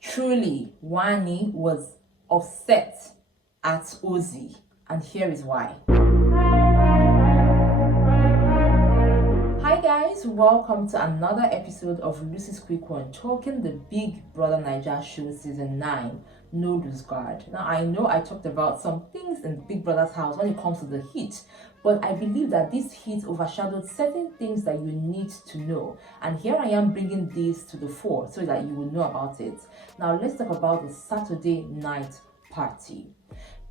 Truly, Wanni was upset at Ozee, and here is why. Hi guys, welcome to another episode of Lucy's Quick One, talking the Big Brother Naija show season 9, No Lose Guard. Now I know I talked about some things in Big Brother's house when it comes to the heat, but I believe that this heat overshadowed certain things that you need to know, and here I am bringing this to the fore so that you will know about it. Now let's talk about the Saturday night party.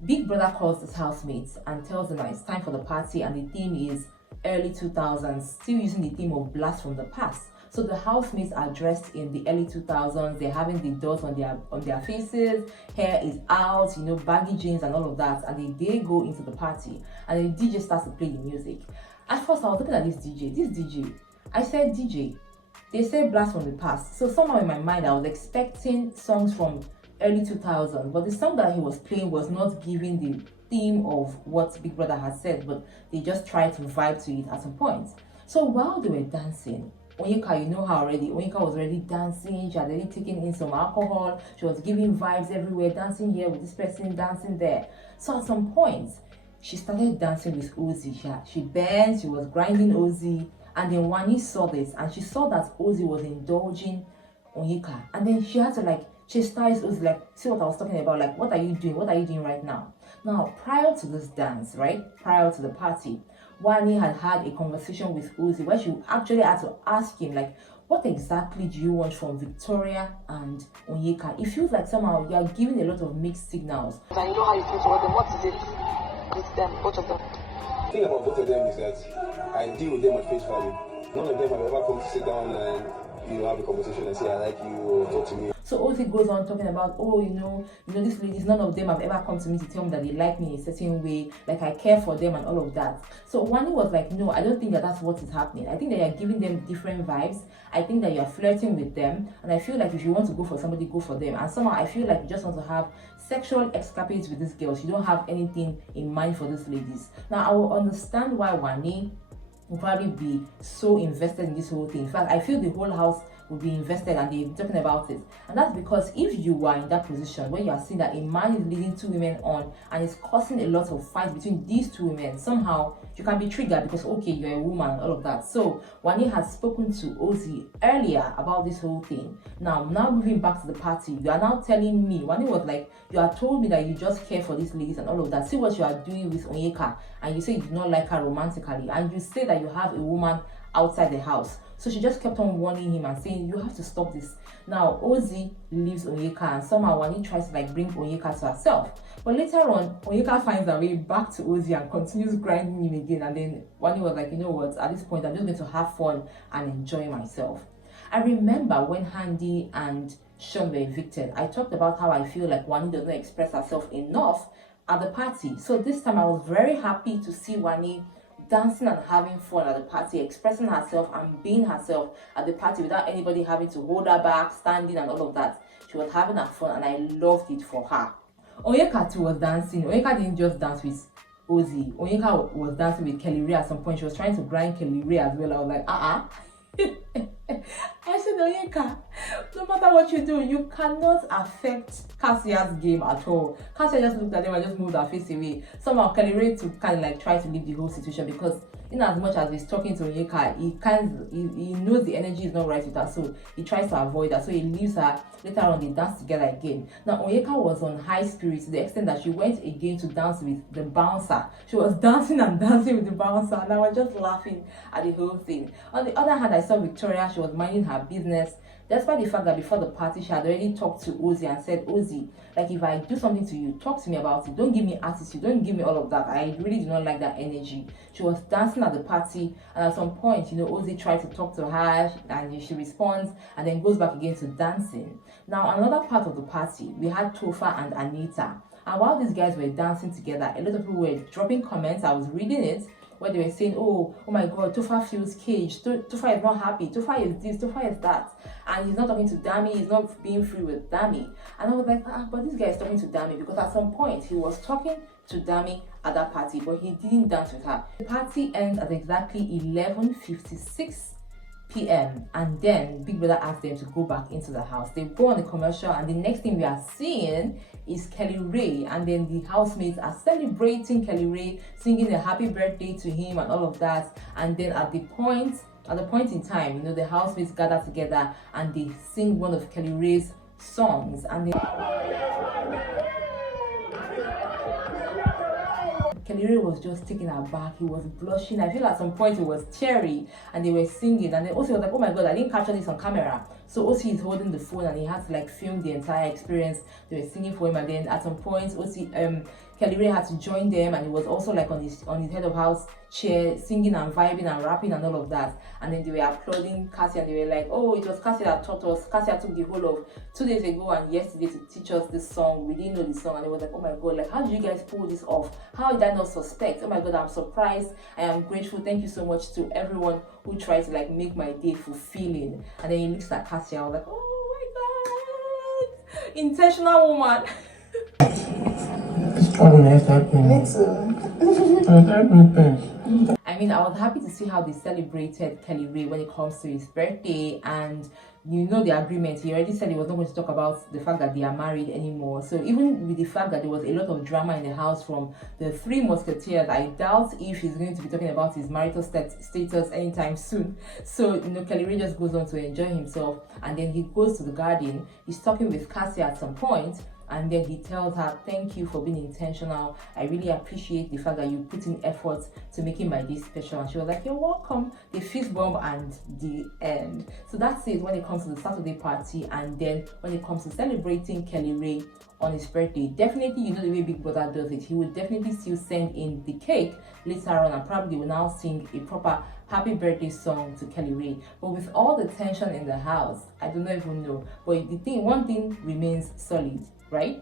Big Brother calls his housemates and tells them that it's time for the party, and the theme is early 2000s, still using the theme of blast from the past. So the housemates are dressed in the early 2000s, they're having the dots on their faces, hair is out, baggy jeans and all of that, and they go into the party, and the DJ starts to play the music. At first I was looking at this DJ, I said, DJ, they said blast from the past, so somehow in my mind I was expecting songs from early 2000s, but the song that he was playing was not giving the theme of what Big Brother had said, but they just tried to vibe to it at some point. So while they were dancing, Onyeka, you know her already, Onyeka was already dancing, she had already taken in some alcohol, she was giving vibes everywhere, dancing here with this person, dancing there. So at some point, she started dancing with Ozee. She bent, she was grinding Ozee, and then Wanni saw this, and she saw that Ozee was indulging Onyeka, and then she had to chastise Ozee, see what I was talking about, what are you doing right now? Now, prior to this dance, prior to the party, Wanni had a conversation with Ozee where she actually had to ask him, what exactly do you want from Victoria and Onyeka? It feels like somehow you are giving a lot of mixed signals. And you know how you feel toward them. What is it with them, both of them? The thing about both of them is that I deal with them at face value. None of them have ever come to sit down and have a conversation and say, I like you, or talk to me. So Ozee goes on talking about, these ladies, none of them have ever come to me to tell me that they like me in a certain way, I care for them and all of that. So Wanni was like, no, I don't think that's what is happening. I think that you're giving them different vibes. I think that you're flirting with them, and I feel like if you want to go for somebody, go for them. And somehow I feel like you just want to have sexual escapades with these girls. You don't have anything in mind for these ladies. Now I will understand why Wanni will probably be so invested in this whole thing. In fact, I feel the whole house will be invested and they've been talking about it. And that's because if you are in that position where you are seeing that a man is leading two women on and it's causing a lot of fights between these two women, somehow you can be triggered because, okay, you're a woman, all of that. So Wanni has spoken to Ozee earlier about this whole thing. Now moving back to the party, you are now telling me, Wanni was like, you are told me that you just care for these ladies and all of that. See what you are doing with Onyeka, and you say you do not like her romantically, and you say that you have a woman outside the house. So she just kept on warning him and saying, you have to stop this. Now Ozee leaves Onyeka, and somehow Wanni tries to bring Onyeka to herself. But later on, Onyeka finds her way back to Ozee and continues grinding him again. And then Wanni was like, you know what, at this point, I'm just going to have fun and enjoy myself. I remember when Handy and Sean were evicted, I talked about how I feel like Wanni does not express herself enough at the party. So this time I was very happy to see Wanni dancing and having fun at the party, expressing herself and being herself at the party without anybody having to hold her back, standing and all of that. She was having her fun and I loved it for her. Onyeka too was dancing. Onyeka didn't just dance with Ozee. Onyeka was dancing with KellyRae at some point. She was trying to grind KellyRae as well. I was like, I said, Onyeka, no matter what you do, you cannot affect Cassia's game at all. Cassia just looked at them and just moved her face away. Somehow KellyRae to kind of try to leave the whole situation, because in as much as he's talking to Onyeka, he knows the energy is not right with her, so he tries to avoid her. So he leaves her. Later on, they dance together again. Now Onyeka was on high spirits to the extent that she went again to dance with the bouncer. She was dancing and dancing with the bouncer, and I was just laughing at the whole thing. On the other hand, I saw Victoria. She was minding her business, despite the fact that before the party she had already talked to Ozee and said, Ozee, if I do something to you, talk to me about it. Don't give me attitude, don't give me all of that. I really do not like that energy. She was dancing at the party, and at some point, Ozee tried to talk to her and she responds and then goes back again to dancing. Now another part of the party, we had Topher and Anita, and while these guys were dancing together, a lot of people were dropping comments. I was reading it, where they were saying, oh my God, Tofa feels caged, Tofa is not happy, Tofa is this, Tofa is that, and he's not talking to Dami, he's not being free with Dami. And I was like, but this guy is talking to Dami, because at some point he was talking to Dami at that party, but he didn't dance with her. The party ends at exactly 11:56 p.m. and then Big Brother asked them to go back into the house. They go on the commercial, and the next thing we are seeing is KellyRae, and then the housemates are celebrating KellyRae, singing a happy birthday to him and all of that. And then at the point in time, the housemates gather together and they sing one of KellyRae's songs, and KellyRae was just taken aback. He was blushing. I feel at some point he was teary, and they were singing. And then Ozee was like, oh my God, I didn't capture this on camera. So Ozee is holding the phone, and he had to film the entire experience. They were singing for him, and then at some point KellyRae had to join them, and he was also on his head of house chair, singing and vibing and rapping and all of that. And then they were applauding Cassie, and they were like, oh, it was Cassie that taught us. Cassie took the whole of 2 days ago and yesterday to teach us this song. We didn't know the song, and it was like, oh my God, how did you guys pull this off? How did I not suspect? Oh my God, I'm surprised. I am grateful. Thank you so much to everyone who tried to make my day fulfilling. And then he looks at Cassie. I was like, oh my God, intentional woman. Me too. I mean, I was happy to see how they celebrated KellyRae when it comes to his birthday, and the agreement. He already said he was not going to talk about the fact that they are married anymore. So even with the fact that there was a lot of drama in the house from the three musketeers, I doubt if he's going to be talking about his marital status anytime soon. So KellyRae just goes on to enjoy himself, and then he goes to the garden. He's talking with Cassie at some point, and then he tells her, thank you for being intentional. I really appreciate the fact that you put in effort to making my day special. And she was like, you're welcome. The fist bump and the end. So that's it when it comes to the Saturday party. And then when it comes to celebrating KellyRae on his birthday, definitely the way Big Brother does it, he will definitely still send in the cake later on, and probably will now sing a proper happy birthday song to KellyRae. But with all the tension in the house, I don't even know, but one thing remains solid, right?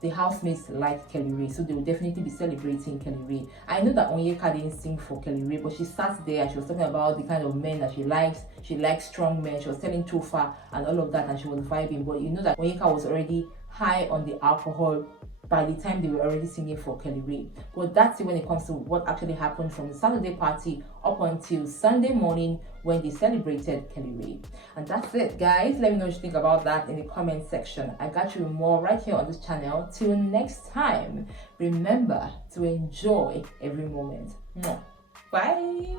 The housemates like KellyRae, so they will definitely be celebrating KellyRae. I know that Onyeka didn't sing for KellyRae, but she sat there and she was talking about the kind of men that she likes. She likes strong men. She was telling Tofa and all of that, and she was vibing. But that Onyeka was already high on the alcohol by the time they were already singing for KellyRae. But that's it when it comes to what actually happened from the Saturday party up until Sunday morning when they celebrated KellyRae. And that's it, guys. Let me know what you think about that in the comment section. I got you more right here on this channel. Till next time, remember to enjoy every moment. Bye.